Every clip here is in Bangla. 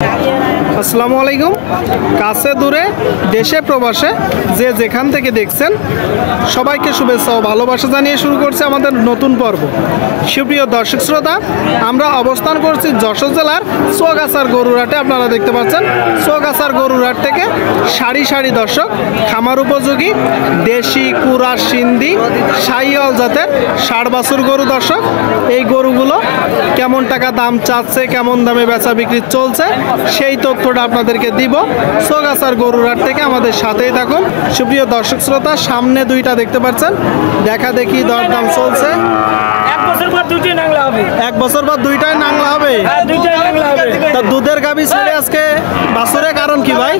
আসসালামু আলাইকুম। কাছে দূরে দেশে প্রবাসে যে যেখান থেকে দেখছেন সবাইকে শুভেচ্ছা ও ভালোবাসা জানিয়ে শুরু করছে আমাদের নতুন পর্ব। সুপ্রিয় দর্শক শ্রোতা, আমরা অবস্থান করছি যশোর জেলার চৌগাছার গরুরহাটে। আপনারা দেখতে পাচ্ছেন চৌগাছার গরুরহাট থেকে সারি সারি দর্শক খামার উপযোগী দেশি কুরা সিন্ধি শাহিওয়াল জাতের ষাড় বাছুর গরু। দর্শক, এই গরুগুলো কেমন টাকা দাম চাচ্ছে, কেমন দামে বেচা বিক্রি চলছে, সেই তথ্যটা আপনাদেরকে দিব চৌগাছার গরুরহাট থেকে। আমাদের সাথেই থাকুন। সুপ্রিয় দর্শক শ্রোতা, সামনে দুইটা দেখতে পাচ্ছেন, দেখা দেখি দরদাম চলছে। এক বছর পর দুইটাই নাংলা হবে। এক বছর পর দুইটাই নাংলা হবে। হ্যাঁ, দুইটাই নাংলা হবে। তা দুধের গাভী ছেড়ে আজকে বাছুরের কারণ কি ভাই?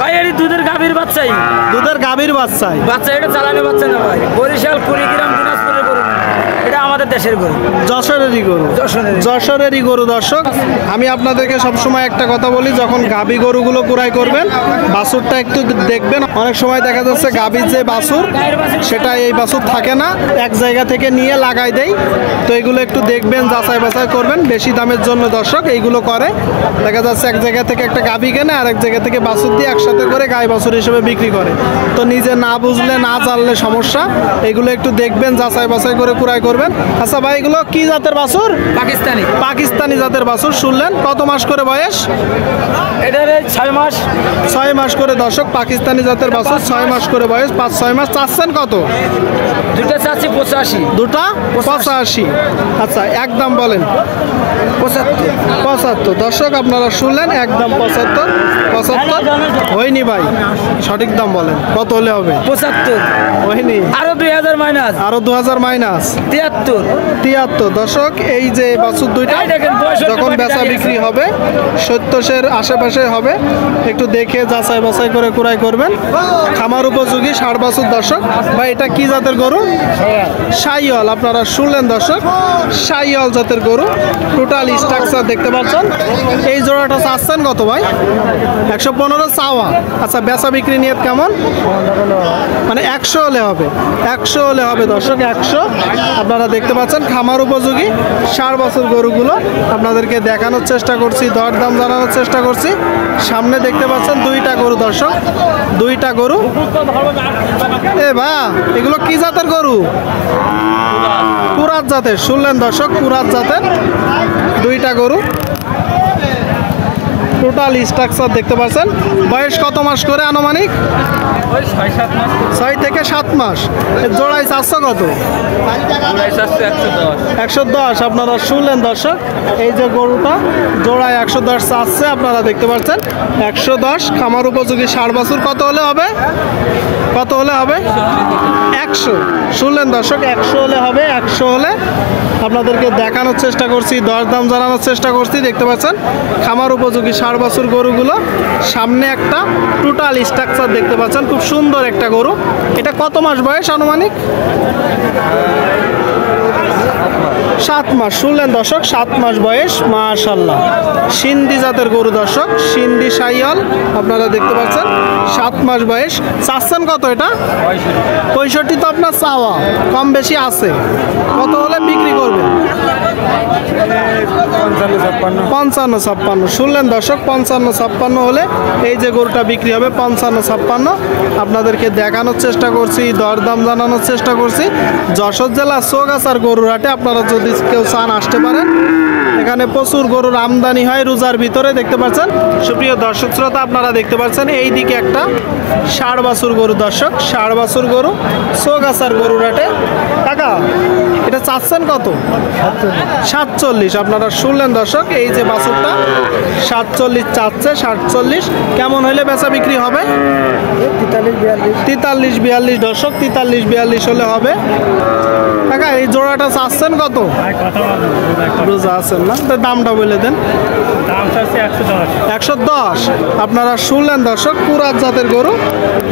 ভাই এটি দুধের গাভীর বাচ্চাই। দুধের গাভীর বাচ্চাই। বাচ্চা এটা চালানো বাচ্চা না ভাই। বরিশাল, কুড়িগ্রাম, দিনাজপুরের গরু না। এটা আমাদের দেশের গরু। যশোরেরই গরু। যশোরেরই গরু। দর্শক, আমি আপনাদেরকে সবসময় একটা কথা বলি, যখন গাভী গরুগুলো কুড়াই করবেন বাছুরটা একটু দেখবেন। অনেক সময় দেখা যাচ্ছে গাভীর যে বাছুর সেটা এই বাছুর থাকে না, এক জায়গা থেকে নিয়ে লাগাই দেয়। তো এগুলো একটু দেখবেন, যাচাই বাছাই করবেন। বেশি দামের জন্য দর্শক এইগুলো করে। দেখা যাচ্ছে এক জায়গা থেকে একটা গাভী কেনে আর এক জায়গা থেকে বাছুর দিয়ে একসাথে করে গাই বাছুর হিসেবে বিক্রি করে। তো নিজে না বুঝলে না জানলে সমস্যা। এগুলো একটু দেখবেন, যাচাই বাছাই করে কুড়াই করবেন। আচ্ছা ভাই, এগুলো কি জাতের বাছুর? পাকিস্তানি। পাকিস্তানি জাতের বাছুর। শুনলেন কত মাস করে বয়স? এটার 6 মাস। 6 মাস করে দর্শক, পাকিস্তানি জাতের বাছুর, 6 মাস করে বয়স। 5-6 মাস। চাচ্ছেন কত? দুইটা চাচ্ছি 85। দুটা 85। আচ্ছা, একদম বলেন। 75। দর্শক, আপনারা শুনলেন, একদম 75। হয়নি ভাই, সঠিক দাম বলেন, কত হলে হবে? 75। হয়নি, আরো 2000 মাইনাস। আরো 2000 মাইনাস। 73। দর্শক, এই যে বাছুর দুইটা যখন বেচা বিক্রি হবে 70-এর আশেপাশে হবে। একটু দেখে যাচাই বাছাই করে কুড়াই করবেন। খামার উপযোগী ষাড় বাছুর। দর্শক ভাই, এটা কি জাতের গরু? শাহিওয়াল। আপনারা শুনলেন দর্শক, শাহিওয়াল জাতের গরু। টোটাল স্ট্রাকচার দেখতে পাচ্ছেন। এই জোড়াটা চাচ্ছেন কত ভাই? 115 চাওয়া। আচ্ছা, বেচা বিক্রি নিয়ে কেমন? মানে 100 হলে হবে। 100 হলে হবে দর্শক, 100। আপনারা দেখতে পাচ্ছেন খামার উপযোগী ষাড় বাছুর গরুগুলো আপনাদেরকে দেখানোর চেষ্টা করছি, দরদাম জানানোর চেষ্টা করছি। সামনে দেখতে পাচ্ছেন দুইটা গরু দর্শক, দুইটা গরু। এ ভা, এগুলো কি জাতের গরু? কুরাত জাতের। শুনলেন দর্শক, কুরাত জাতের দুইটা গরু। টোটাল স্ট্রাকচার দেখতে পাচ্ছেন। বয়স কত মাস করে আনুমানিক? 6 থেকে 7 মাস। জোড়াই চারশো কত? 110। আপনারা শুনলেন দর্শক, এই যে গরুটা জোড়ায় 110 চাচ্ছে। আপনারা দেখতে পাচ্ছেন 110। খামার উপযোগী ষাড় বাছুর। কত হলে হবে? কত হলে হবে? 100। শুনলেন দর্শক, 100 হলে হবে। 100 হলে আপনাদেরকে দেখানোর চেষ্টা করছি, দরদাম জানানোর চেষ্টা করছি। দেখতে পাচ্ছেন খামার উপযোগী ষাড় বাছুর গরুগুলো। সামনে একটা টোটাল স্ট্রাকচার দেখতে পাচ্ছেন, খুব সুন্দর একটা গরু। এটা কত মাস বয়স আনুমানিক? 7 মাস। শুনলেন দর্শক, 7 মাস বয়স। মাশাআল্লাহ, সিন্ধি জাতের গরু দর্শক, সিন্ধি শাহিওয়াল। আপনারা দেখতে পাচ্ছেন 7 মাস বয়স। চাচ্ছেন কত এটা? 65। তো আপনার চাওয়া, কম বেশি আছে। কত হলে বিক্রি করবেন? 55-56। শুনলেন দর্শক, 55-56 হলে এই যে গরুটা বিক্রি হবে। 55-56 আপনাদেরকে দেখানোর চেষ্টা করছি, দরদাম জানানোর চেষ্টা করছি। যশোর জেলা চৌগাছার গরুরহাটে আপনারা যদি কেউ চান আসতে পারেন। এখানে প্রচুর গরুর আমদানি হয় রোজার ভিতরে। দেখতে পাচ্ছেন সুপ্রিয় দর্শক শ্রোতা, আপনারা দেখতে পাচ্ছেন এই দিকে একটা ষাড় বাছুর গরু। দর্শক, ষাড় বাছুর গরু চৌগাছার গরুরহাটে। কাকা, এটা চাচ্ছেন কত? 47। আপনারা শুনলেন দর্শক, এই যে বাছুরটা 47 চাচ্ছে। 47 কেমন হলে বেচা বিক্রি হবে? 43-42 দর্শক, 43-42 হলে হবে। কাকা, এই জোড়াটা চাচ্ছেন কত? রোজা আছেন না, তো দামটা বলে দেন। 110। আপনারা শুনলেন দর্শক, কুরাত জাতের গরু।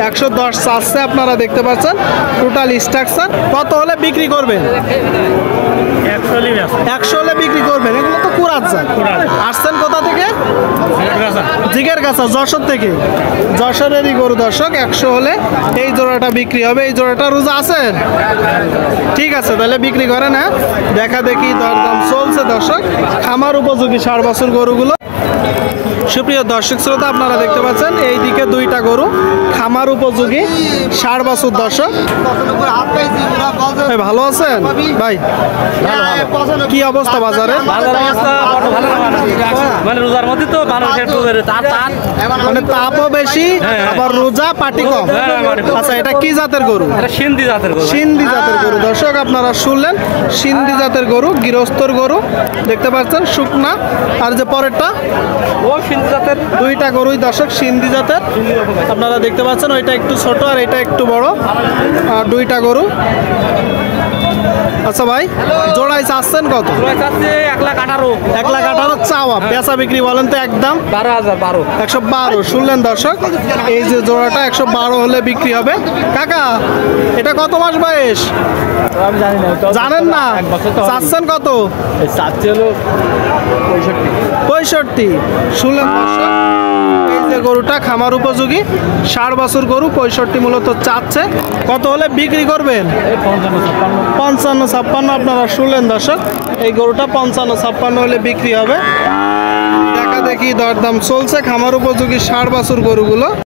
110 চাচ্ছে। আপনারা দেখতে পাচ্ছেন টোটাল স্ট্রাকচার। কত হলে বিক্রি করবেন? 100 হলে বিক্রি করবেন। এগুলো তো কুরাত জাত। আসছেন কোথা থেকে? জিগেরগাছা, যশোর থেকে। যশোরেরই গরু দর্শক। 100 হলে এই জোড়াটা বিক্রি হবে। এই জোড়াটা রোজা আছেন? ঠিক আছে, তাহলে বিক্রি করেন। হ্যাঁ, দেখা দেখি দরদাম চলছে দর্শক। খামার উপযোগী ষাড় বাছুর গরুগুলো। সুপ্রিয় দর্শক শ্রোতা, আপনারা দেখতে পাচ্ছেন এইদিকে দুইটা গরু খামার উপযোগী ষাড় বাছুর। দর্শক ভাই ভালো আছেন ভাই? কি অবস্থা বাজারে? মানে রোজার মধ্যে তো মানে তাপও বেশি, আবার রোজা পাটি কম। আচ্ছা, এটা কি জাতের গরু? সিন্ধি জাতের গরু। সিন্ধি জাতের গরু। দর্শক আপনারা শুনলেন, সিন্ধি জাতের গরু, গৃহস্থর গরু দেখতে পাচ্ছেন, শুকনা। আর যে পরেরটা ও সিন্ধি জাতের, দুইটা গরুই দর্শক সিন্ধি জাতের। আপনারা দেখতে পাচ্ছেন ওইটা একটু ছোট আর এটা একটু বড়, আর দুইটা গরু। আচ্ছা ভাই, জোড়াই চাচ্ছেন কত? 1,18,000। 1,18,000 চাওয়া, বেচা বিক্রি বলেন তো একদম 12,000। 112। শুনলেন দর্শক, এই যে জোড়াটা 112 হলে বিক্রি হবে। কাকা, এটা কত মাস বয়স আমি জানি না, জানেন না? চাচ্ছেন কত? চাচ্ছে হলো 65। শুনলেন দর্শক, এই যে গরুটা খামার উপযোগী ষাড় বাছুর গরু, 65 মূলত চাচ্ছে। কত হলে বিক্রি করবেন? 55-56। আপনারা শুনলেন দর্শক, এই গরুটা 55-56 হলে বিক্রি হবে। দেখা দেখি দরদাম চলছে খামার উপযোগী ষাড় বাছুর গরুগুলো।